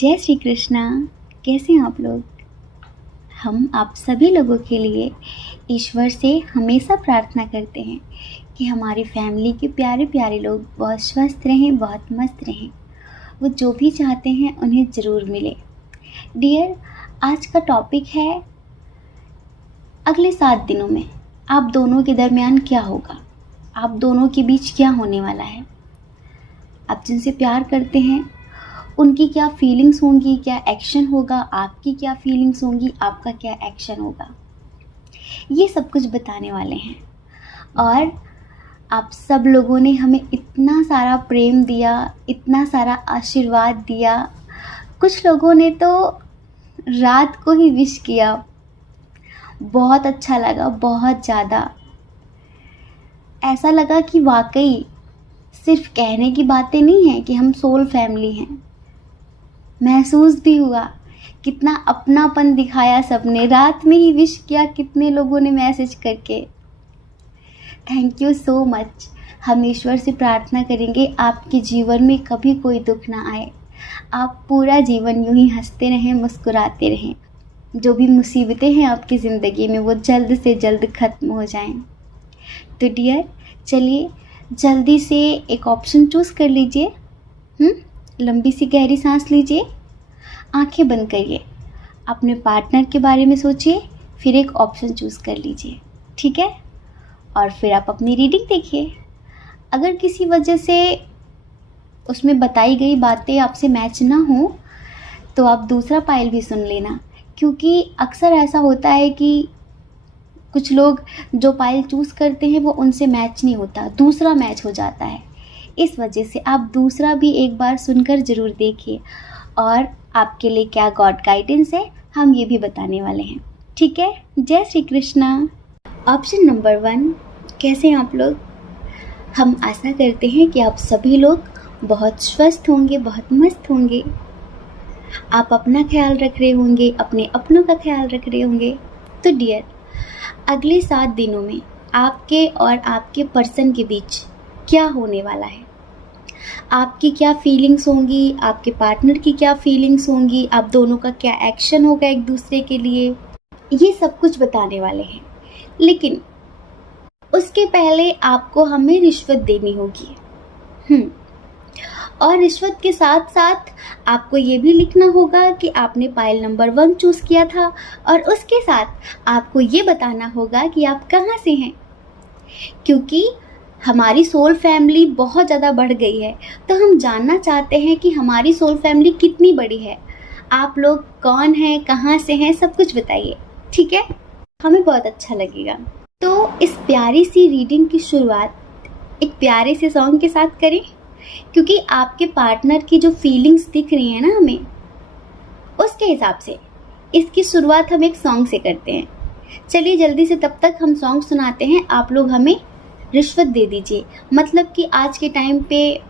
जय श्री कृष्णा। कैसे हैं आप लोग? हम आप सभी लोगों के लिए ईश्वर से हमेशा प्रार्थना करते हैं कि हमारी फैमिली के प्यारे प्यारे लोग बहुत स्वस्थ रहें, बहुत मस्त रहें। वो जो भी चाहते हैं उन्हें ज़रूर मिले। डियर, आज का टॉपिक है अगले 7 दिनों में आप दोनों के दरमियान क्या होगा, आप दोनों के बीच क्या होने वाला है। आप जिनसे प्यार करते हैं उनकी क्या फीलिंग्स होंगी, क्या एक्शन होगा, आपकी क्या फीलिंग्स होंगी, आपका क्या एक्शन होगा, ये सब कुछ बताने वाले हैं। और आप सब लोगों ने हमें इतना सारा प्रेम दिया, इतना सारा आशीर्वाद दिया। कुछ लोगों ने तो रात को ही विश किया। बहुत अच्छा लगा, बहुत ज़्यादा। ऐसा लगा कि वाकई सिर्फ कहने की बातें नहीं हैं कि हम सोल फैमिली हैं। महसूस भी हुआ, कितना अपनापन दिखाया सबने। रात में ही विश किया कितने लोगों ने मैसेज करके। Thank you so much. हम ईश्वर से प्रार्थना करेंगे आपके जीवन में कभी कोई दुख ना आए। आप पूरा जीवन यूं ही हंसते रहें, मुस्कुराते रहें। जो भी मुसीबतें हैं आपकी ज़िंदगी में वो जल्द से जल्द ख़त्म हो जाएं। तो डियर, चलिए जल्दी से एक ऑप्शन चूज़ कर लीजिए। लंबी सी गहरी सांस लीजिए, आंखें बंद करिए, अपने पार्टनर के बारे में सोचिए, फिर एक ऑप्शन चूज़ कर लीजिए, ठीक है? और फिर आप अपनी रीडिंग देखिए। अगर किसी वजह से उसमें बताई गई बातें आपसे मैच ना हो तो आप दूसरा पाइल भी सुन लेना, क्योंकि अक्सर ऐसा होता है कि कुछ लोग जो पाइल चूज़ करते हैं वो उनसे मैच नहीं होता, दूसरा मैच हो जाता है। इस वजह से आप दूसरा भी एक बार सुनकर ज़रूर देखिए। और आपके लिए क्या गॉड गाइडेंस है हम ये भी बताने वाले हैं, ठीक है? जय श्री कृष्णा। ऑप्शन नंबर 1, कैसे हैं आप लोग? हम आशा करते हैं कि आप सभी लोग बहुत स्वस्थ होंगे, बहुत मस्त होंगे। आप अपना ख्याल रख रहे होंगे, अपने अपनों का ख्याल रख रहे होंगे। तो डियर, अगले 7 दिनों में आपके और आपके पर्सन के बीच क्या होने वाला है, आपकी क्या फीलिंग्स होंगी, आपके पार्टनर की क्या फीलिंग्स होंगी, आप दोनों का क्या एक्शन होगा एक दूसरे के लिए, ये सब कुछ बताने वाले हैं। लेकिन उसके पहले आपको हमें रिश्वत देनी होगी। और रिश्वत के साथ साथ आपको ये भी लिखना होगा कि आपने पाइल नंबर 1 चूज़ किया था, और उसके साथ आपको ये बताना होगा कि आप कहाँ से हैं। क्योंकि हमारी सोल फैमिली बहुत ज़्यादा बढ़ गई है, तो हम जानना चाहते हैं कि हमारी सोल फैमिली कितनी बड़ी है। आप लोग कौन हैं, कहाँ से हैं, सब कुछ बताइए, ठीक है? हमें बहुत अच्छा लगेगा। तो इस प्यारी सी रीडिंग की शुरुआत एक प्यारे से सॉन्ग के साथ करें, क्योंकि आपके पार्टनर की जो फीलिंग्स दिख रही हैं ना हमें, उसके हिसाब से इसकी शुरुआत हम एक सॉन्ग से करते हैं। चलिए जल्दी से तब तक हम सॉन्ग सुनाते हैं, आप लोग हमें रिश्वत दे दीजिए। मतलब कि आज के टाइम पे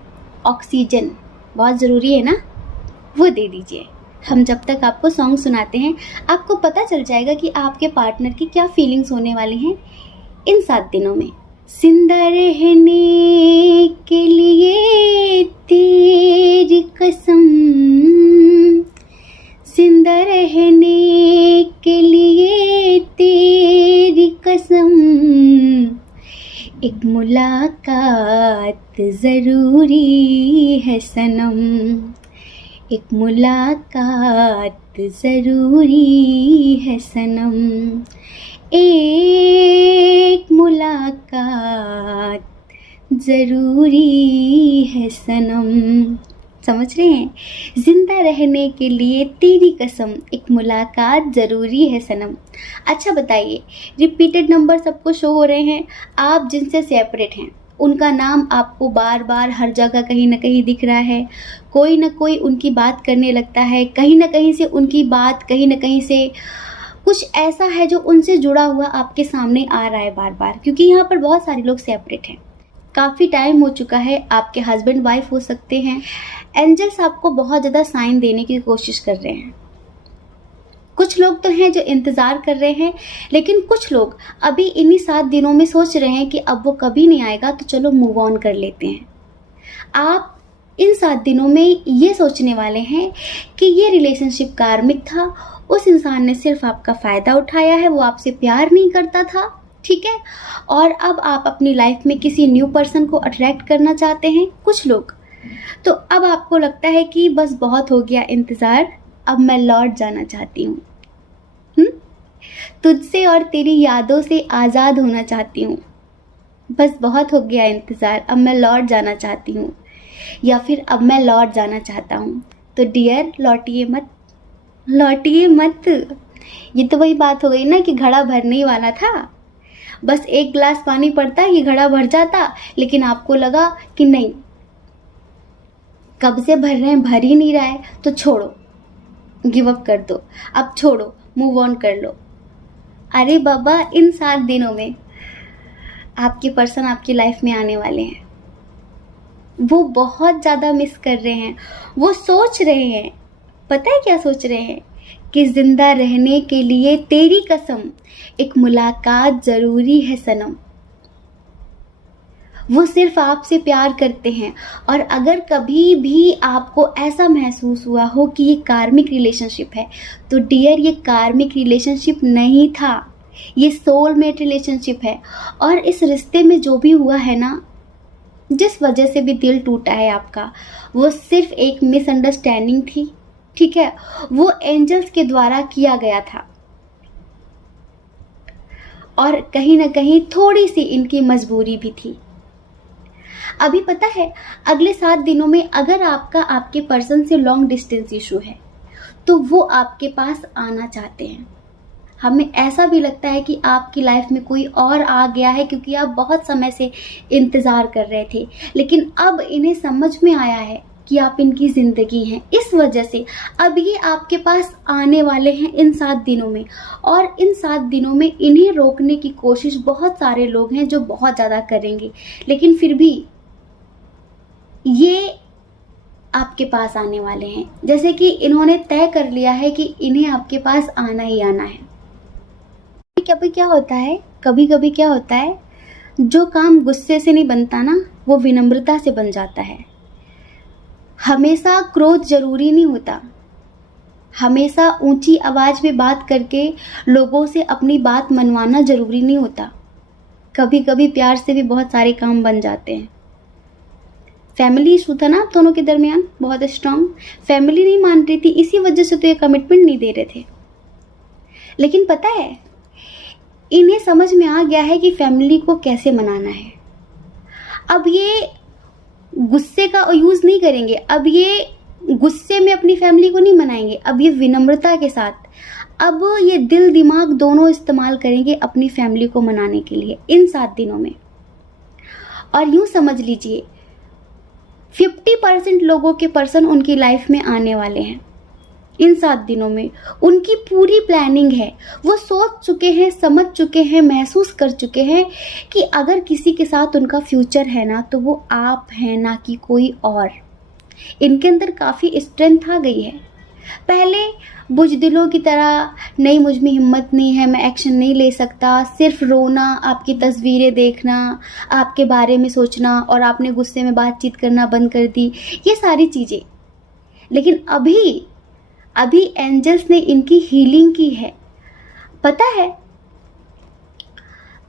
ऑक्सीजन बहुत ज़रूरी है ना, वो दे दीजिए। हम जब तक आपको सॉन्ग सुनाते हैं आपको पता चल जाएगा कि आपके पार्टनर की क्या फीलिंग्स होने वाली हैं इन 7 दिनों में। जिंदा रहने के लिए तेरी कसम, जिंदा रहने के लिए तेरी कसम, एक मुलाकात ज़रूरी है सनम, एक मुलाकात ज़रूरी है सनम, एक मुलाकात ज़रूरी है सनम। समझ रहे हैं? जिंदा रहने के लिए तेरी कसम, एक मुलाकात ज़रूरी है सनम। अच्छा बताइए, रिपीटेड नंबर सबको शो हो रहे हैं। आप जिनसे सेपरेट हैं उनका नाम आपको बार बार हर जगह कहीं ना कहीं दिख रहा है। कोई ना कोई उनकी बात करने लगता है, कहीं ना कहीं से उनकी बात, कहीं ना कहीं से कुछ ऐसा है जो उनसे जुड़ा हुआ आपके सामने आ रहा है बार बार। क्योंकि यहाँ पर बहुत सारे लोग सेपरेट हैं, काफ़ी टाइम हो चुका है, आपके हस्बैंड वाइफ हो सकते हैं। एंजल्स आपको बहुत ज़्यादा साइन देने की कोशिश कर रहे हैं। कुछ लोग तो हैं जो इंतज़ार कर रहे हैं, लेकिन कुछ लोग अभी इन्हीं 7 दिनों में सोच रहे हैं कि अब वो कभी नहीं आएगा तो चलो मूव ऑन कर लेते हैं। आप इन 7 दिनों में ये सोचने वाले हैं कि ये रिलेशनशिप कार्मिक था, उस इंसान ने सिर्फ आपका फ़ायदा उठाया है, वो आपसे प्यार नहीं करता था, ठीक है। और अब आप अपनी लाइफ में किसी न्यू पर्सन को अट्रैक्ट करना चाहते हैं कुछ लोग। तो अब आपको लगता है कि बस बहुत हो गया इंतज़ार, अब मैं लौट जाना चाहती हूँ, तुझसे और तेरी यादों से आज़ाद होना चाहती हूँ, बस बहुत हो गया इंतज़ार, अब मैं लौट जाना चाहती हूँ, या फिर अब मैं लौट जाना चाहता हूँ। तो डियर, लौटिए मत, लौटिए मत। ये तो वही बात हो गई ना कि घड़ा भरने ही वाला था, बस एक गिलास पानी पड़ता कि घड़ा भर जाता, लेकिन आपको लगा कि नहीं, कब से भर रहे हैं, भर ही नहीं रहा है, तो छोड़ो, गिव अप कर दो, अब छोड़ो, मूव ऑन कर लो। अरे बाबा, इन 7 दिनों में आपके पर्सन आपकी लाइफ में आने वाले हैं, वो बहुत ज़्यादा मिस कर रहे हैं, वो सोच रहे हैं, पता है क्या सोच रहे हैं, कि ज़िंदा रहने के लिए तेरी कसम एक मुलाकात ज़रूरी है सनम। वो सिर्फ आपसे प्यार करते हैं, और अगर कभी भी आपको ऐसा महसूस हुआ हो कि ये कार्मिक रिलेशनशिप है, तो डियर, ये कार्मिक रिलेशनशिप नहीं था, ये सोलमेट रिलेशनशिप है। और इस रिश्ते में जो भी हुआ है ना, जिस वजह से भी दिल टूटा है आपका, वो सिर्फ एक मिसअंडरस्टैंडिंग थी, ठीक है। वो एंजल्स के द्वारा किया गया था, और कहीं ना कहीं थोड़ी सी इनकी मजबूरी भी थी। अभी पता है, अगले 7 दिनों में अगर आपका आपके पर्सन से लॉन्ग डिस्टेंस इशू है, तो वो आपके पास आना चाहते हैं। हमें ऐसा भी लगता है कि आपकी लाइफ में कोई और आ गया है, क्योंकि आप बहुत समय से इंतज़ार कर रहे थे, लेकिन अब इन्हें समझ में आया है कि आप इनकी ज़िंदगी हैं। इस वजह से अब ये आपके पास आने वाले हैं इन 7 दिनों में, और इन 7 दिनों में इन्हें रोकने की कोशिश बहुत सारे लोग हैं जो बहुत ज़्यादा करेंगे, लेकिन फिर भी ये आपके पास आने वाले हैं। जैसे कि इन्होंने तय कर लिया है कि इन्हें आपके पास आना ही आना है। कभी कभी क्या होता है, जो काम गुस्से से नहीं बनता ना, वो विनम्रता से बन जाता है। हमेशा क्रोध जरूरी नहीं होता, हमेशा ऊंची आवाज़ में बात करके लोगों से अपनी बात मनवाना जरूरी नहीं होता। कभी कभी प्यार से भी बहुत सारे काम बन जाते हैं। फैमिली इशू था ना दोनों के दरमियान, बहुत स्ट्रांग। फैमिली नहीं मान रही थी, इसी वजह से तो ये कमिटमेंट नहीं दे रहे थे। लेकिन पता है, इन्हें समझ में आ गया है कि फैमिली को कैसे मनाना है। अब ये गुस्से का यूज़ नहीं करेंगे, अब ये गुस्से में अपनी फैमिली को नहीं मनाएंगे, अब ये विनम्रता के साथ, अब ये दिल दिमाग दोनों इस्तेमाल करेंगे अपनी फैमिली को मनाने के लिए इन 7 दिनों में। और यूँ समझ लीजिए 50% लोगों के पर्सन उनकी लाइफ में आने वाले हैं इन 7 दिनों में। उनकी पूरी प्लानिंग है, वो सोच चुके हैं, समझ चुके हैं, महसूस कर चुके हैं कि अगर किसी के साथ उनका फ्यूचर है ना, तो वो आप हैं, ना कि कोई और। इनके अंदर काफ़ी स्ट्रेंथ आ गई है। पहले बुजदिलों की तरह, नहीं मुझ में हिम्मत नहीं है, मैं एक्शन नहीं ले सकता, सिर्फ रोना, आपकी तस्वीरें देखना, आपके बारे में सोचना, और आपने गुस्से में बातचीत करना बंद कर दी, ये सारी चीज़ें। लेकिन अभी एंजल्स ने इनकी हीलिंग की है। पता है,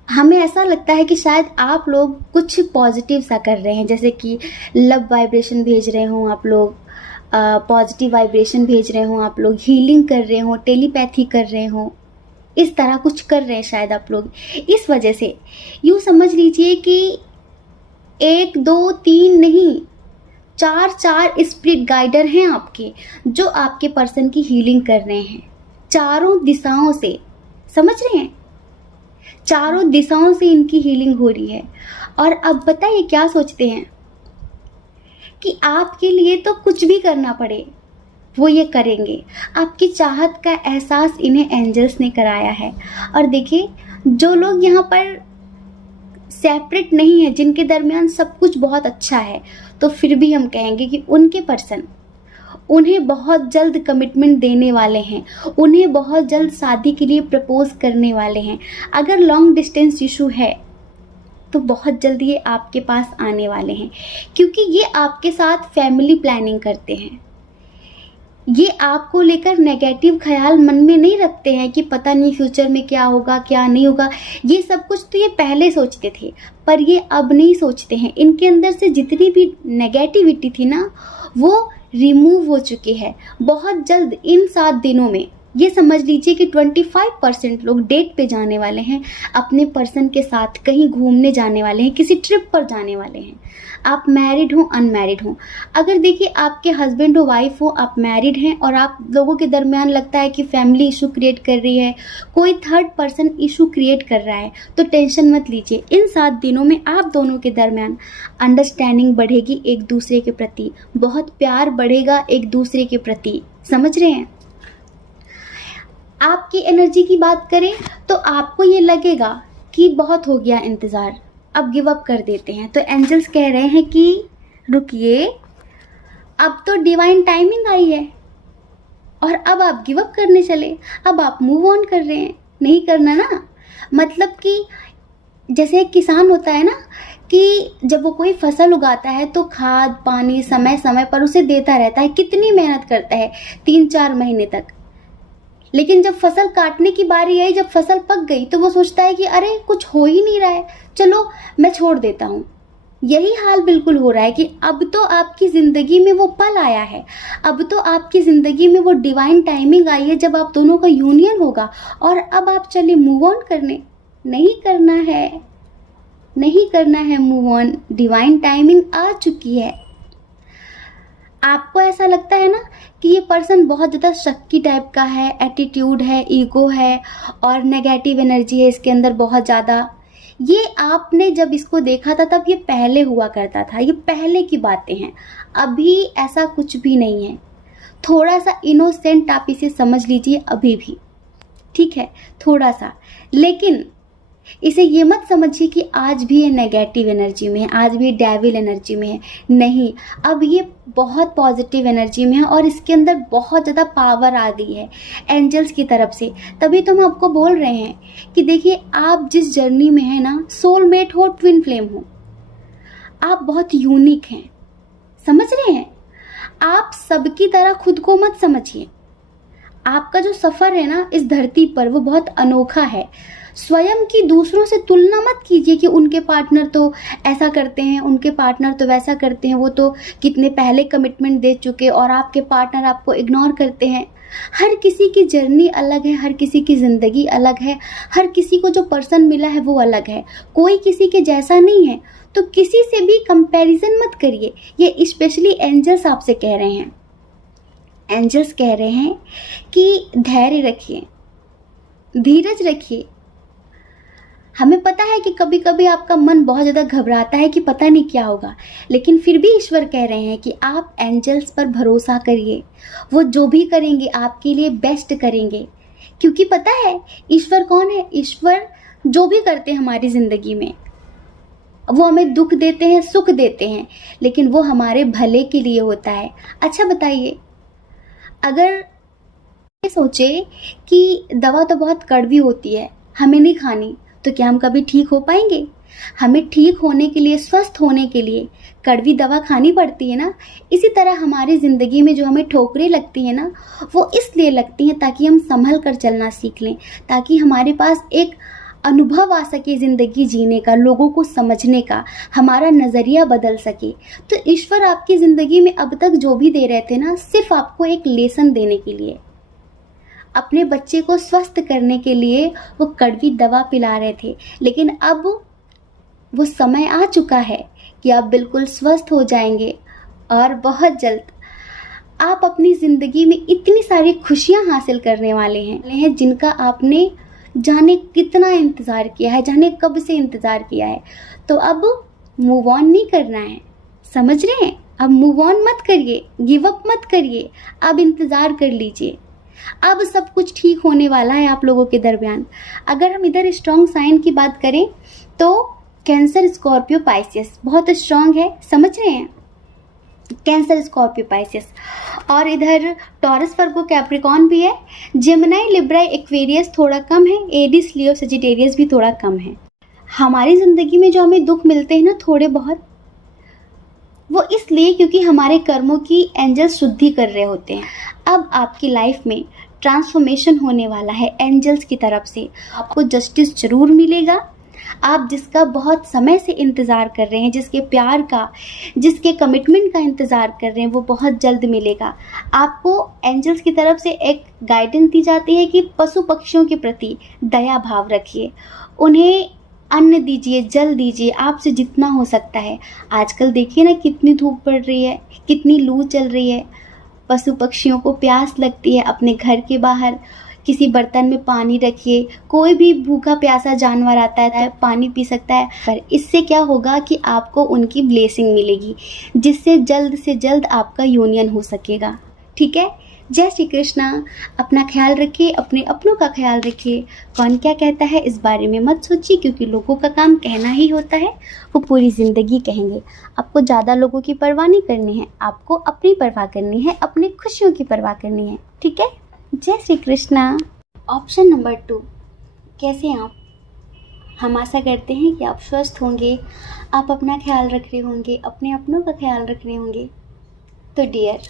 हमें ऐसा लगता है कि शायद आप लोग कुछ पॉजिटिव सा कर रहे हैं, जैसे कि लव वाइब्रेशन भेज रहे हों आप लोग, पॉजिटिव वाइब्रेशन भेज रहे हों आप लोग, हीलिंग कर रहे हों, टेलीपैथी कर रहे हों, इस तरह कुछ कर रहे हैं शायद आप लोग। इस वजह से यूँ समझ लीजिए कि 1 2 3 नहीं, 4 स्पिरिट गाइडर हैं आपके, जो आपके पर्सन की हीलिंग कर रहे हैं चारों दिशाओं से। समझ रहे हैं, चारों दिशाओं से इनकी हीलिंग हो रही है। और अब बताइए क्या सोचते हैं कि आपके लिए तो कुछ भी करना पड़े, वो ये करेंगे। आपकी चाहत का एहसास इन्हें एंजल्स ने कराया है। और देखिए, जो लोग यहाँ पर सेपरेट नहीं है, जिनके दरमियान सब कुछ बहुत अच्छा है, तो फिर भी हम कहेंगे कि उनके पर्सन उन्हें बहुत जल्द कमिटमेंट देने वाले हैं, उन्हें बहुत जल्द शादी के लिए प्रपोज करने वाले हैं। अगर लॉन्ग डिस्टेंस इशू है तो बहुत जल्दी ये आपके पास आने वाले हैं, क्योंकि ये आपके साथ फैमिली प्लानिंग करते हैं। ये आपको लेकर नेगेटिव ख्याल मन में नहीं रखते हैं कि पता नहीं फ्यूचर में क्या होगा क्या नहीं होगा। ये सब कुछ तो ये पहले सोचते थे, पर ये अब नहीं सोचते हैं। इनके अंदर से जितनी भी नेगेटिविटी थी ना, वो रिमूव हो चुकी है। बहुत जल्द इन 7 दिनों में ये समझ लीजिए कि 25% लोग डेट पे जाने वाले हैं, अपने पर्सन के साथ कहीं घूमने जाने वाले हैं, किसी ट्रिप पर जाने वाले हैं। आप मैरिड हो अनमैरिड हो, अगर देखिए आपके हस्बैंड हो वाइफ हो, आप मैरिड हैं और आप लोगों के दरमियान लगता है कि फैमिली इशू क्रिएट कर रही है, कोई थर्ड पर्सन इशू क्रिएट कर रहा है, तो टेंशन मत लीजिए। इन 7 दिनों में आप दोनों के दरमियान अंडरस्टैंडिंग बढ़ेगी एक दूसरे के प्रति, बहुत प्यार बढ़ेगा एक दूसरे के प्रति। समझ रहे हैं? आपकी एनर्जी की बात करें तो आपको ये लगेगा कि बहुत हो गया इंतज़ार, अब गिव अप कर देते हैं। तो एंजल्स कह रहे हैं कि रुकिए, अब तो डिवाइन टाइमिंग आई है और अब आप गिव अप करने चले, अब आप मूव ऑन कर रहे हैं। नहीं करना ना, मतलब कि जैसे एक किसान होता है ना, कि जब वो कोई फसल उगाता है तो खाद पानी समय समय पर उसे देता रहता है, कितनी मेहनत करता है 3-4 महीने तक। लेकिन जब फसल काटने की बारी आई, जब फसल पक गई, तो वो सोचता है कि अरे कुछ हो ही नहीं रहा है, चलो मैं छोड़ देता हूँ। यही हाल बिल्कुल हो रहा है कि अब तो आपकी ज़िंदगी में वो पल आया है, अब तो आपकी ज़िंदगी में वो डिवाइन टाइमिंग आई है जब आप दोनों का यूनियन होगा, और अब आप चले मूव ऑन करने। नहीं करना है, नहीं करना है मूव ऑन, डिवाइन टाइमिंग आ चुकी है। आपको ऐसा लगता है ना कि ये पर्सन बहुत ज़्यादा शक्की टाइप का है, एटीट्यूड है, ईगो है और नेगेटिव एनर्जी है इसके अंदर बहुत ज़्यादा। ये आपने जब इसको देखा था तब ये पहले हुआ करता था, ये पहले की बातें हैं, अभी ऐसा कुछ भी नहीं है। थोड़ा सा इनोसेंट आप इसे समझ लीजिए अभी भी, ठीक है, थोड़ा सा। लेकिन इसे ये मत समझिए कि आज भी ये नेगेटिव एनर्जी में है, आज भी डेविल एनर्जी में है। नहीं, अब ये बहुत पॉजिटिव एनर्जी में है और इसके अंदर बहुत ज़्यादा पावर आ गई है एंजल्स की तरफ से। तभी तो हम आपको बोल रहे हैं कि देखिए, आप जिस जर्नी में है ना, सोलमेट हो, ट्विन फ्लेम हो, आप बहुत यूनिक हैं। समझ रहे हैं? आप सबकी तरह खुद को मत समझिए। आपका जो सफ़र है ना इस धरती पर, वो बहुत अनोखा है। स्वयं की दूसरों से तुलना मत कीजिए कि उनके पार्टनर तो ऐसा करते हैं, उनके पार्टनर तो वैसा करते हैं, वो तो कितने पहले कमिटमेंट दे चुके और आपके पार्टनर आपको इग्नोर करते हैं। हर किसी की जर्नी अलग है, हर किसी की ज़िंदगी अलग है, हर किसी को जो पर्सन मिला है वो अलग है, कोई किसी के जैसा नहीं है। तो किसी से भी कंपैरिजन मत करिए। ये स्पेशली एंजल्स आपसे कह रहे हैं। एंजल्स कह रहे हैं कि धैर्य रखिए, धीरज रखिए। हमें पता है कि कभी कभी आपका मन बहुत ज़्यादा घबराता है कि पता नहीं क्या होगा, लेकिन फिर भी ईश्वर कह रहे हैं कि आप एंजल्स पर भरोसा करिए। वो जो भी करेंगे आपके लिए बेस्ट करेंगे, क्योंकि पता है ईश्वर कौन है। ईश्वर जो भी करते हैं हमारी ज़िंदगी में, वो हमें दुख देते हैं, सुख देते हैं, लेकिन वो हमारे भले के लिए होता है। अच्छा बताइए, अगर ये सोचे कि दवा तो बहुत कड़वी होती है, हमें नहीं खानी, तो क्या हम कभी ठीक हो पाएंगे? हमें ठीक होने के लिए, स्वस्थ होने के लिए कड़वी दवा खानी पड़ती है ना। इसी तरह हमारी ज़िंदगी में जो हमें ठोकरें लगती हैं ना, वो इसलिए लगती हैं ताकि हम संभल कर चलना सीख लें, ताकि हमारे पास एक अनुभव आ सके ज़िंदगी जीने का, लोगों को समझने का, हमारा नज़रिया बदल सके। तो ईश्वर आपकी ज़िंदगी में अब तक जो भी दे रहे थे ना, सिर्फ आपको एक लेसन देने के लिए, अपने बच्चे को स्वस्थ करने के लिए वो कड़वी दवा पिला रहे थे। लेकिन अब वो समय आ चुका है कि आप बिल्कुल स्वस्थ हो जाएंगे और बहुत जल्द आप अपनी ज़िंदगी में इतनी सारी खुशियां हासिल करने वाले हैं जिनका आपने जाने कितना इंतज़ार किया है, जाने कब से इंतज़ार किया है। तो अब मूव ऑन नहीं करना है, समझ रहे हैं? अब मूव ऑन मत करिए, गिव अप मत करिए, अब इंतज़ार कर लीजिए। अब सब कुछ ठीक होने वाला है आप लोगों के दरमियान। अगर हम इधर स्ट्रॉन्ग साइन की बात करें तो कैंसर, स्कॉर्पियो, पाइसेस बहुत स्ट्रॉन्ग है, समझ रहे हैं? Cancer, Scorpio, Pisces. और इधर टॉरस, वर्गो, कैप्रिकॉर्न भी है। जेमिनी, लिब्रा, एक्वेरियस थोड़ा कम है। एरीज, लियो, सजिटेरियस भी थोड़ा कम है। हमारी ज़िंदगी में जो हमें दुख मिलते हैं ना थोड़े बहुत, वो इसलिए क्योंकि हमारे कर्मों की एंजल्स शुद्धि कर रहे होते हैं। अब आपकी लाइफ में ट्रांसफॉर्मेशन होने वाला है एंजल्स की तरफ से। आपको जस्टिस जरूर मिलेगा। आप जिसका बहुत समय से इंतज़ार कर रहे हैं, जिसके प्यार का, जिसके कमिटमेंट का इंतज़ार कर रहे हैं, वो बहुत जल्द मिलेगा। आपको एंजल्स की तरफ से एक गाइडेंस दी जाती है कि पशु पक्षियों के प्रति दया भाव रखिए, उन्हें अन्न दीजिए, जल दीजिए, आपसे जितना हो सकता है। आजकल देखिए ना कितनी धूप पड़ रही है, कितनी लू चल रही है। पशु पक्षियों को प्यास लगती है, अपने घर के बाहर किसी बर्तन में पानी रखिए। कोई भी भूखा प्यासा जानवर आता है पानी पी सकता है, पर इससे क्या होगा कि आपको उनकी ब्लेसिंग मिलेगी, जिससे जल्द से जल्द आपका यूनियन हो सकेगा। ठीक है। जय श्री कृष्णा। अपना ख्याल रखिए, अपने अपनों का ख्याल रखिए। कौन क्या कहता है इस बारे में मत सोचिए, क्योंकि लोगों का काम कहना ही होता है, वो पूरी ज़िंदगी कहेंगे। आपको ज़्यादा लोगों की परवाह नहीं करनी है, आपको अपनी परवाह करनी है, अपनी खुशियों की परवाह करनी है। ठीक है। जय श्री कृष्णा। ऑप्शन नंबर 2, कैसे हैं आप? हम आशा करते हैं कि आप स्वस्थ होंगे, आप अपना ख्याल रख रहे होंगे, अपने अपनों का ख्याल रख रहे होंगे। तो डियर,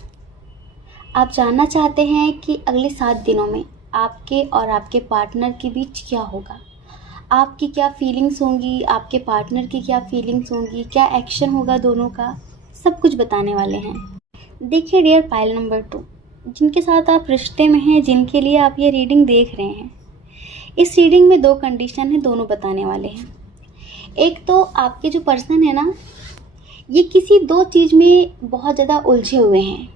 आप जानना चाहते हैं कि अगले 7 दिनों में आपके और आपके पार्टनर के बीच क्या होगा, आपकी क्या फीलिंग्स होंगी, आपके पार्टनर की क्या फीलिंग्स होंगी, क्या एक्शन होगा दोनों का, सब कुछ बताने वाले हैं। देखिए डियर, पाइल नंबर 2, जिनके साथ आप रिश्ते में हैं, जिनके लिए आप ये रीडिंग देख रहे हैं, इस रीडिंग में 2 कंडीशन है, दोनों बताने वाले हैं। एक तो आपके जो पर्सन है ना, ये किसी 2 चीज़ में बहुत ज़्यादा उलझे हुए हैं।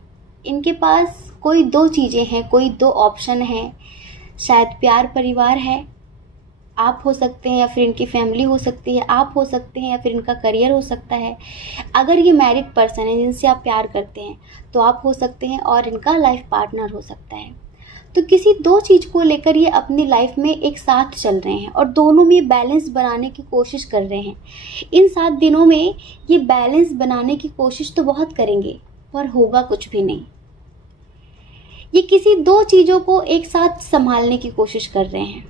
इनके पास कोई 2 चीज़ें हैं, कोई 2 ऑप्शन हैं। शायद प्यार परिवार है, आप हो सकते हैं, या फिर इनकी फैमिली हो सकती है, आप हो सकते हैं, या फिर इनका करियर हो सकता है। अगर ये मैरिड पर्सन है जिनसे आप प्यार करते हैं तो आप हो सकते हैं, और इनका लाइफ पार्टनर हो सकता है। तो किसी 2 चीज़ को लेकर ये अपनी लाइफ में एक साथ चल रहे हैं और दोनों में बैलेंस बनाने की कोशिश कर रहे हैं। इन 7 दिनों में ये बैलेंस बनाने की कोशिश तो बहुत करेंगे, पर होगा कुछ भी नहीं। ये किसी 2 चीज़ों को एक साथ संभालने की कोशिश कर रहे हैं।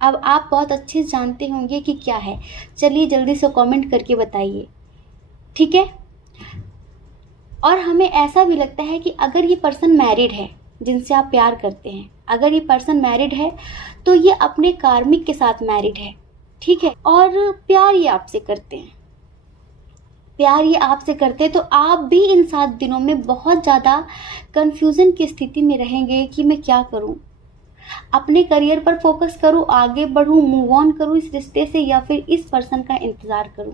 अब आप बहुत अच्छे से जानते होंगे कि क्या है। चलिए जल्दी से कमेंट करके बताइए। ठीक है। और हमें ऐसा भी लगता है कि अगर ये पर्सन मैरिड है जिनसे आप प्यार करते हैं, अगर ये पर्सन मैरिड है तो ये अपने कार्मिक के साथ मैरिड है। ठीक है। और प्यार ये आपसे करते हैं, प्यार ये आपसे करते हैं, तो आप भी इन 7 दिनों में बहुत ज़्यादा कंफ्यूजन की स्थिति में रहेंगे कि मैं क्या करूं, अपने करियर पर फोकस करूं, आगे बढ़ूं, मूव ऑन करूं इस रिश्ते से, या फिर इस पर्सन का इंतज़ार करूं,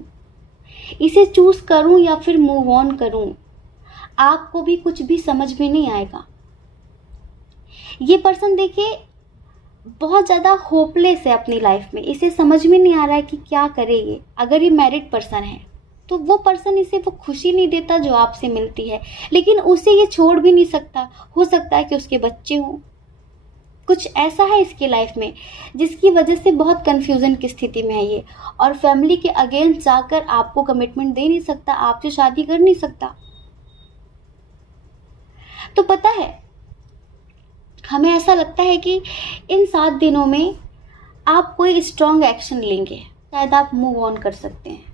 इसे चूज करूं या फिर मूव ऑन करूं। आपको भी कुछ भी समझ में नहीं आएगा। ये पर्सन देखिए बहुत ज़्यादा होपलेस है अपनी लाइफ में, इसे समझ में नहीं आ रहा है कि क्या करे ये। अगर ये मैरिड पर्सन है तो वो पर्सन इसे वो खुशी नहीं देता जो आपसे मिलती है, लेकिन उसे ये छोड़ भी नहीं सकता। हो सकता है कि उसके बच्चे हों, कुछ ऐसा है इसकी लाइफ में जिसकी वजह से बहुत कंफ्यूजन की स्थिति में है ये, और फैमिली के अगेंस्ट जाकर आपको कमिटमेंट दे नहीं सकता, आपसे शादी कर नहीं सकता। तो पता है, हमें ऐसा लगता है कि इन 7 दिनों में आप कोई स्ट्रॉन्ग एक्शन लेंगे, शायद आप मूव ऑन कर सकते हैं।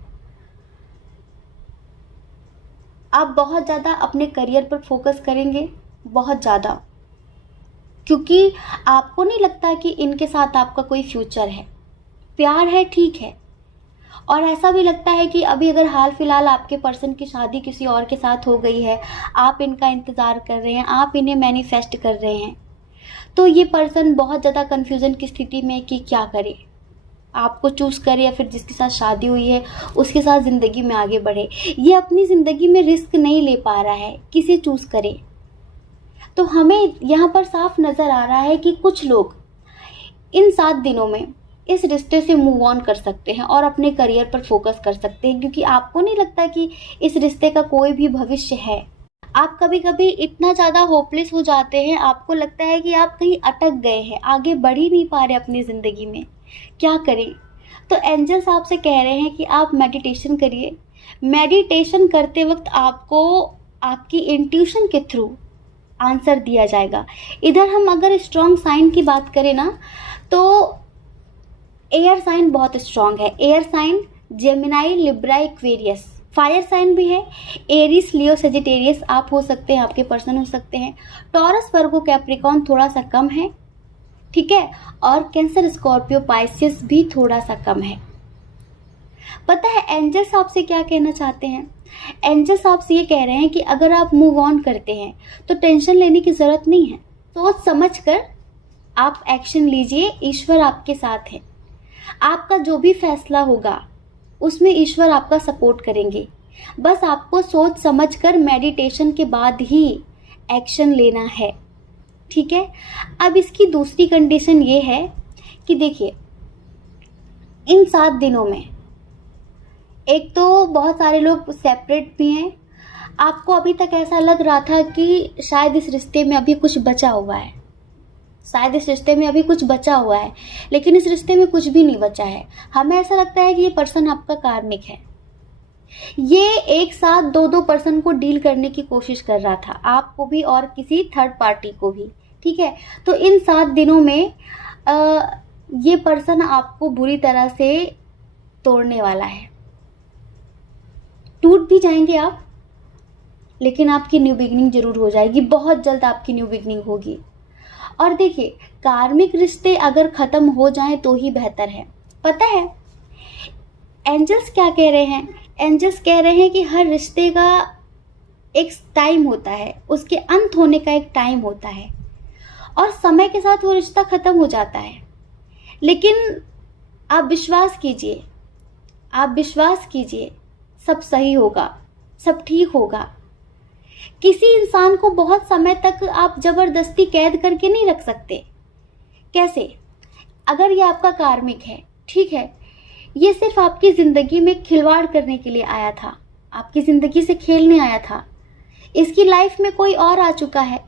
आप बहुत ज़्यादा अपने करियर पर फोकस करेंगे, बहुत ज़्यादा, क्योंकि आपको नहीं लगता कि इनके साथ आपका कोई फ्यूचर है। प्यार है, ठीक है, और ऐसा भी लगता है कि अभी अगर हाल फिलहाल आपके पर्सन की शादी किसी और के साथ हो गई है, आप इनका इंतज़ार कर रहे हैं, आप इन्हें मैनिफेस्ट कर रहे हैं, तो ये पर्सन बहुत ज़्यादा कन्फ्यूज़न की स्थिति में कि क्या करे, आपको चूज़ करे या फिर जिसके साथ शादी हुई है उसके साथ ज़िंदगी में आगे बढ़े। ये अपनी ज़िंदगी में रिस्क नहीं ले पा रहा है, किसे चूज़ करे। तो हमें यहाँ पर साफ नज़र आ रहा है कि कुछ लोग इन 7 दिनों में इस रिश्ते से मूव ऑन कर सकते हैं और अपने करियर पर फोकस कर सकते हैं, क्योंकि आपको नहीं लगता कि इस रिश्ते का कोई भी भविष्य है। आप कभी कभी इतना ज़्यादा होपलेस हो जाते हैं, आपको लगता है कि आप कहीं अटक गए हैं, आगे बढ़ ही नहीं पा रहे अपनी ज़िंदगी में, क्या करें। तो एंजल्स आपसे कह रहे हैं कि आप मेडिटेशन करिए। मेडिटेशन करते वक्त आपको आपकी इंट्यूशन के थ्रू आंसर दिया जाएगा। इधर हम अगर स्ट्रॉन्ग साइन की बात करें ना, तो एयर साइन बहुत स्ट्रांग है। Air sign Gemini, Libra, Aquarius. Fire sign भी है, एरिस, लियो, सेजिटेरियस आप हो सकते हैं, आपके पर्सन हो सकते हैं। टॉरस, वर्गो, कैप्रिकॉन थोड़ा सा कम है, ठीक है। और कैंसर, स्कॉर्पियो, पाइसियस भी थोड़ा सा कम है। पता है एंजल्स आपसे क्या कहना चाहते हैं? एंजल्स आपसे ये कह रहे हैं कि अगर आप मूव ऑन करते हैं तो टेंशन लेने की ज़रूरत नहीं है। सोच समझ कर आप एक्शन लीजिए, ईश्वर आपके साथ है। आपका जो भी फैसला होगा उसमें ईश्वर आपका सपोर्ट करेंगे। बस आपको सोच समझ कर मेडिटेशन के बाद ही एक्शन लेना है, ठीक है। अब इसकी दूसरी कंडीशन ये है कि देखिए, इन 7 दिनों में एक तो बहुत सारे लोग सेपरेट भी हैं। आपको अभी तक ऐसा लग रहा था कि शायद इस रिश्ते में अभी कुछ बचा हुआ है, शायद इस रिश्ते में अभी कुछ बचा हुआ है, लेकिन इस रिश्ते में कुछ भी नहीं बचा है। हमें ऐसा लगता है कि ये पर्सन आपका कार्मिक है। ये एक साथ 2-2 पर्सन को डील करने की कोशिश कर रहा था, आपको भी और किसी थर्ड पार्टी को भी, ठीक है। तो इन 7 दिनों में ये पर्सन आपको बुरी तरह से तोड़ने वाला है। टूट भी जाएंगे आप, लेकिन आपकी न्यू बिगनिंग जरूर हो जाएगी, बहुत जल्द आपकी न्यू बिगनिंग होगी। और देखिए, कार्मिक रिश्ते अगर खत्म हो जाएं तो ही बेहतर है। पता है एंजल्स क्या कह रहे हैं? एंजल्स कह रहे हैं कि हर रिश्ते का एक टाइम होता है, उसके अंत होने का एक टाइम होता है, और समय के साथ वो रिश्ता खत्म हो जाता है। लेकिन आप विश्वास कीजिए, आप विश्वास कीजिए, सब सही होगा, सब ठीक होगा। किसी इंसान को बहुत समय तक आप जबरदस्ती कैद करके नहीं रख सकते। कैसे? अगर ये आपका कार्मिक है, ठीक है, ये सिर्फ आपकी जिंदगी में खिलवाड़ करने के लिए आया था, आपकी जिंदगी से खेलने आया था। इसकी लाइफ में कोई और आ चुका है,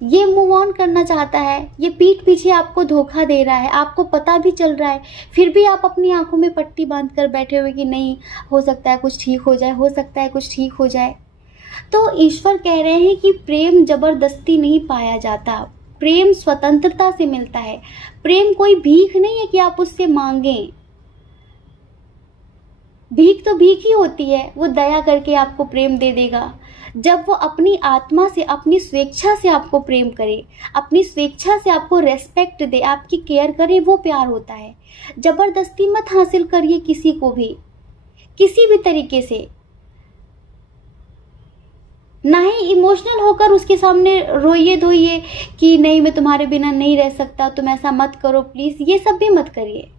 ये मूव ऑन करना चाहता है, ये पीठ पीछे आपको धोखा दे रहा है, आपको पता भी चल रहा है, फिर भी आप अपनी आंखों में पट्टी बांध कर बैठे हुए कि नहीं, हो सकता है कुछ ठीक हो जाए, हो सकता है कुछ ठीक हो जाए। तो ईश्वर कह रहे हैं कि प्रेम जबरदस्ती नहीं पाया जाता, प्रेम स्वतंत्रता से मिलता है। प्रेम कोई भीख नहीं है कि आप उससे मांगें। भीख तो भीख ही होती है, वो दया करके आपको प्रेम दे देगा। जब वो अपनी आत्मा से, अपनी स्वेच्छा से आपको प्रेम करे, अपनी स्वेच्छा से आपको रेस्पेक्ट दे, आपकी केयर करे, वो प्यार होता है। जबरदस्ती मत हासिल करिए किसी को भी, किसी भी तरीके से। ना ही इमोशनल होकर उसके सामने रोइए धोइए कि नहीं मैं तुम्हारे बिना नहीं रह सकता, तुम ऐसा मत करो प्लीज, ये सब भी मत करिए।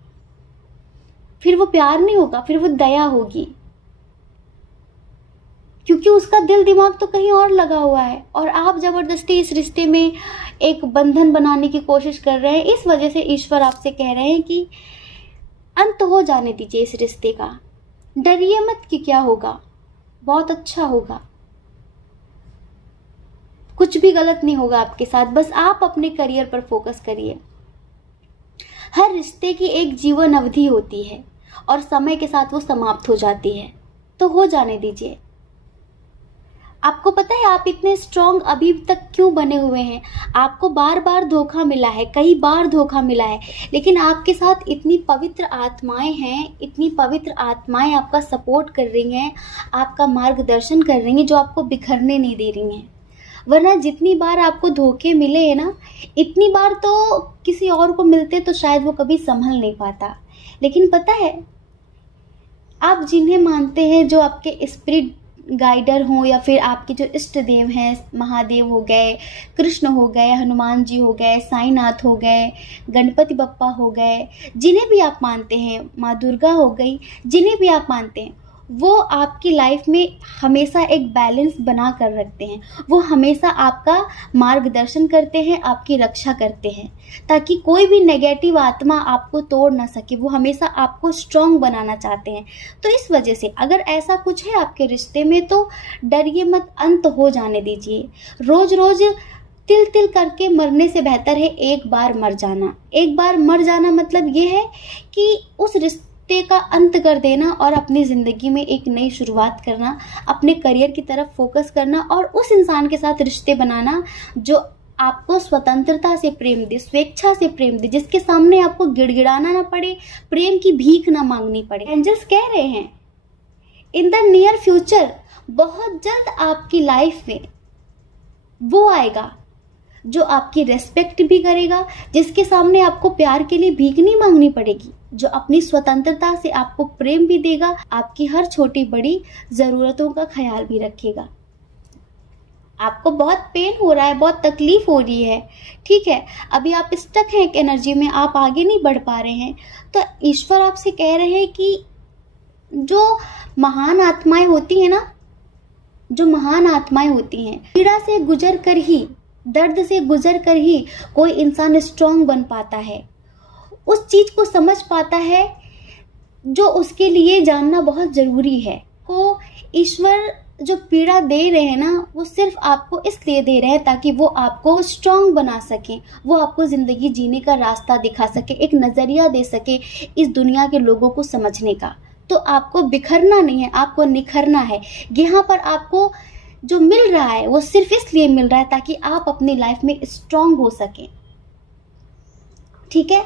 फिर वो प्यार नहीं होगा, फिर वो दया होगी, क्योंकि उसका दिल दिमाग तो कहीं और लगा हुआ है, और आप जबरदस्ती इस रिश्ते में एक बंधन बनाने की कोशिश कर रहे हैं। इस वजह से ईश्वर आपसे कह रहे हैं कि अंत हो जाने दीजिए इस रिश्ते का। डरिए मत कि क्या होगा, बहुत अच्छा होगा, कुछ भी गलत नहीं होगा आपके साथ। बस आप अपने करियर पर फोकस करिए। हर रिश्ते की एक जीवन अवधि होती है और समय के साथ वो समाप्त हो जाती है, तो हो जाने दीजिए। आपको पता है आप इतने स्ट्रांग अभी तक क्यों बने हुए हैं? आपको बार बार धोखा मिला है, कई बार धोखा मिला है, लेकिन आपके साथ इतनी पवित्र आत्माएं हैं, इतनी पवित्र आत्माएं आपका सपोर्ट कर रही हैं, आपका मार्गदर्शन कर रही हैं, जो आपको बिखरने नहीं दे रही हैं। वरना जितनी बार आपको धोखे मिले हैं ना, इतनी बार तो किसी और को मिलते तो शायद वो कभी संभल नहीं पाता। लेकिन पता है आप जिन्हें मानते हैं, जो आपके स्पिरिट गाइडर हों या फिर आपके जो इष्ट देव हैं, महादेव हो गए, कृष्ण हो गए, हनुमान जी हो गए, साईनाथ हो गए, गणपति बप्पा हो गए, जिन्हें भी आप मानते हैं, माँ दुर्गा हो गई, जिन्हें भी आप मानते हैं, वो आपकी लाइफ में हमेशा एक बैलेंस बना कर रखते हैं। वो हमेशा आपका मार्गदर्शन करते हैं, आपकी रक्षा करते हैं, ताकि कोई भी नेगेटिव आत्मा आपको तोड़ ना सके। वो हमेशा आपको स्ट्रॉन्ग बनाना चाहते हैं। तो इस वजह से अगर ऐसा कुछ है आपके रिश्ते में तो डरिए मत, अंत हो जाने दीजिए। रोज रोज तिल तिल करके मरने से बेहतर है एक बार मर जाना। एक बार मर जाना मतलब ये है कि उस रिश्ते का अंत कर देना और अपनी ज़िंदगी में एक नई शुरुआत करना, अपने करियर की तरफ फोकस करना और उस इंसान के साथ रिश्ते बनाना जो आपको स्वतंत्रता से प्रेम दे, स्वेच्छा से प्रेम दे, जिसके सामने आपको गिड़गिड़ाना ना पड़े, प्रेम की भीख ना मांगनी पड़े। एंजल्स कह रहे हैं इन द नियर फ्यूचर, बहुत जल्द आपकी लाइफ में वो आएगा जो आपकी रेस्पेक्ट भी करेगा, जिसके सामने आपको प्यार के लिए भीख नहीं मांगनी पड़ेगी, जो अपनी स्वतंत्रता से आपको प्रेम भी देगा, आपकी हर छोटी बड़ी ज़रूरतों का ख्याल भी रखेगा। आपको बहुत पेन हो रहा है, बहुत तकलीफ हो रही है, ठीक है, अभी आप स्टक हैं एक एनर्जी में, आप आगे नहीं बढ़ पा रहे हैं, तो ईश्वर आपसे कह रहे हैं कि जो महान आत्माएं होती हैं ना, जो महान आत्माएं होती हैं, पीड़ा से गुजर कर ही, दर्द से गुजर कर ही कोई इंसान स्ट्रांग बन पाता है, उस चीज को समझ पाता है जो उसके लिए जानना बहुत जरूरी है। को ईश्वर जो पीड़ा दे रहे हैं ना, वो सिर्फ आपको इसलिए दे रहे हैं ताकि वो आपको स्ट्रांग बना सके, वो आपको ज़िंदगी जीने का रास्ता दिखा सके, एक नज़रिया दे सके इस दुनिया के लोगों को समझने का। तो आपको बिखरना नहीं है, आपको निखरना है। यहाँ पर आपको जो मिल रहा है वो सिर्फ इसलिए मिल रहा है ताकि आप अपनी लाइफ में स्ट्रांग हो सकें, ठीक है।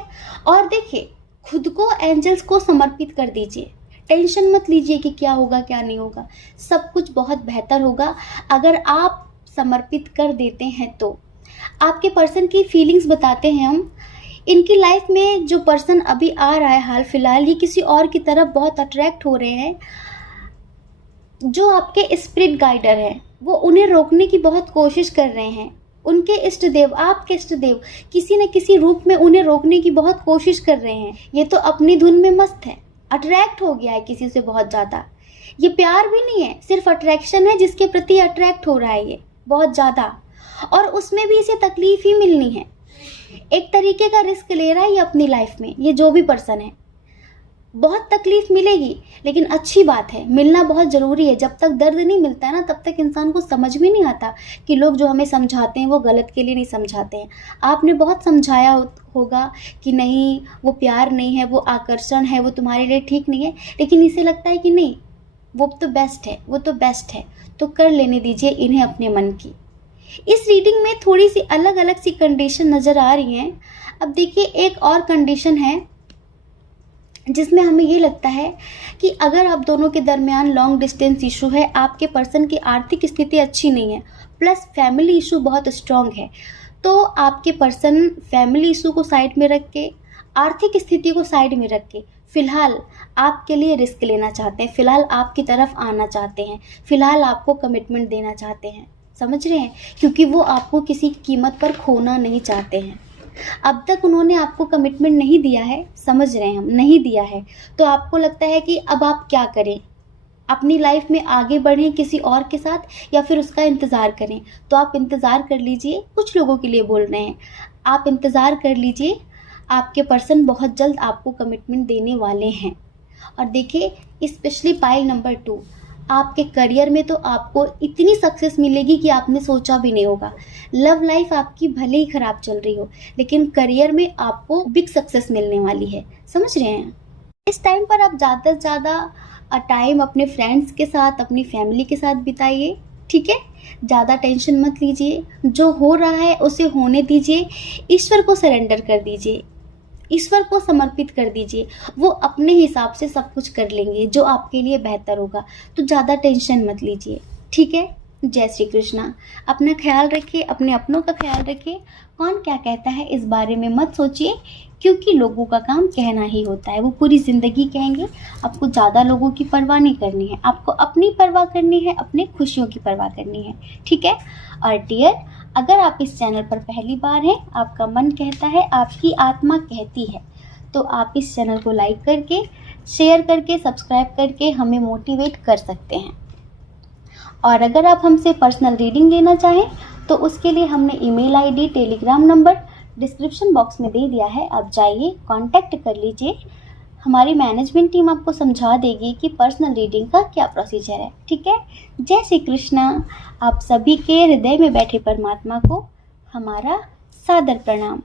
और देखिए, खुद को एंजल्स को समर्पित कर दीजिए, टेंशन मत लीजिए कि क्या होगा क्या नहीं होगा, सब कुछ बहुत बेहतर होगा अगर आप समर्पित कर देते हैं तो। आपके पर्सन की फीलिंग्स बताते हैं हम। इनकी लाइफ में जो पर्सन अभी आ रहा है हाल फिलहाल, ये किसी और की तरफ बहुत अट्रैक्ट हो रहे हैं। जो आपके स्पिरिट गाइडर हैं वो उन्हें रोकने की बहुत कोशिश कर रहे हैं। उनके इष्ट देव, आपके इष्ट देव किसी न किसी रूप में उन्हें रोकने की बहुत कोशिश कर रहे हैं। ये तो अपनी धुन में मस्त है, अट्रैक्ट हो गया है किसी से बहुत ज़्यादा। ये प्यार भी नहीं है, सिर्फ अट्रैक्शन है, जिसके प्रति अट्रैक्ट हो रहा है ये बहुत ज़्यादा, और उसमें भी इसे तकलीफ ही मिलनी है। एक तरीके का रिस्क ले रहा है ये अपनी लाइफ में, ये जो भी पर्सन है। बहुत तकलीफ मिलेगी लेकिन अच्छी बात है, मिलना बहुत ज़रूरी है। जब तक दर्द नहीं मिलता है ना, तब तक इंसान को समझ में नहीं आता कि लोग जो हमें समझाते हैं वो गलत के लिए नहीं समझाते हैं। आपने बहुत समझाया होगा कि नहीं वो प्यार नहीं है, वो आकर्षण है, वो तुम्हारे लिए ठीक नहीं है, लेकिन इसे लगता है कि नहीं वो तो बेस्ट है, वो तो बेस्ट है, तो कर लेने दीजिए इन्हें अपने मन की। इस रीडिंग में थोड़ी सी अलग अलग सी कंडीशन नज़र आ रही हैं। अब देखिए, एक और कंडीशन है जिसमें हमें ये लगता है कि अगर आप दोनों के दरमियान लॉन्ग डिस्टेंस इशू है, आपके पर्सन की आर्थिक स्थिति अच्छी नहीं है, प्लस फैमिली इशू बहुत स्ट्रॉन्ग है, तो आपके पर्सन फैमिली इशू को साइड में रख के, आर्थिक स्थिति को साइड में रख के, फ़िलहाल आपके लिए रिस्क लेना चाहते हैं, फ़िलहाल आपकी तरफ आना चाहते हैं, फ़िलहाल आपको कमिटमेंट देना चाहते हैं। समझ रहे हैं? क्योंकि वो आपको किसी कीमत पर खोना नहीं चाहते हैं। अब तक उन्होंने आपको कमिटमेंट नहीं दिया है, समझ रहे हैं हम, नहीं दिया है, तो आपको लगता है कि अब आप क्या करें, अपनी लाइफ में आगे बढ़ें किसी और के साथ या फिर उसका इंतज़ार करें। तो आप इंतज़ार कर लीजिए, कुछ लोगों के लिए बोल रहे हैं, आप इंतज़ार कर लीजिए, आपके पर्सन बहुत जल्द आपको कमिटमेंट देने वाले हैं। और देखिए, स्पेशली पाइल नंबर 2, आपके करियर में तो आपको इतनी सक्सेस मिलेगी कि आपने सोचा भी नहीं होगा। लव लाइफ आपकी भले ही ख़राब चल रही हो, लेकिन करियर में आपको बिग सक्सेस मिलने वाली है। समझ रहे हैं? इस टाइम पर आप ज़्यादा से ज़्यादा टाइम अपने फ्रेंड्स के साथ, अपनी फैमिली के साथ बिताइए, ठीक है। ज़्यादा टेंशन मत लीजिए, जो हो रहा है उसे होने दीजिए, ईश्वर को सरेंडर कर दीजिए, ईश्वर को समर्पित कर दीजिए, वो अपने हिसाब से सब कुछ कर लेंगे जो आपके लिए बेहतर होगा। तो ज़्यादा टेंशन मत लीजिए, ठीक है। जय श्री कृष्णा। अपना ख्याल रखिए, अपने अपनों का ख्याल रखिए। कौन क्या कहता है इस बारे में मत सोचिए, क्योंकि लोगों का काम कहना ही होता है, वो पूरी ज़िंदगी कहेंगे। आपको ज़्यादा लोगों की परवाह नहीं करनी है, आपको अपनी परवाह करनी है, अपने खुशियों की परवाह करनी है, ठीक है। और डियर, अगर आप इस चैनल पर पहली बार हैं, आपका मन कहता है, आपकी आत्मा कहती है, तो आप इस चैनल को लाइक करके, शेयर करके, सब्सक्राइब करके हमें मोटिवेट कर सकते हैं। और अगर आप हमसे पर्सनल रीडिंग लेना चाहें तो उसके लिए हमने email ID, Telegram number description box में दे दिया है, आप जाइए, कांटेक्ट कर लीजिए। हमारी मैनेजमेंट टीम आपको समझा देगी कि पर्सनल रीडिंग का क्या प्रोसीजर है, ठीक है। जय श्री कृष्णा। आप सभी के हृदय में बैठे परमात्मा को हमारा सादर प्रणाम।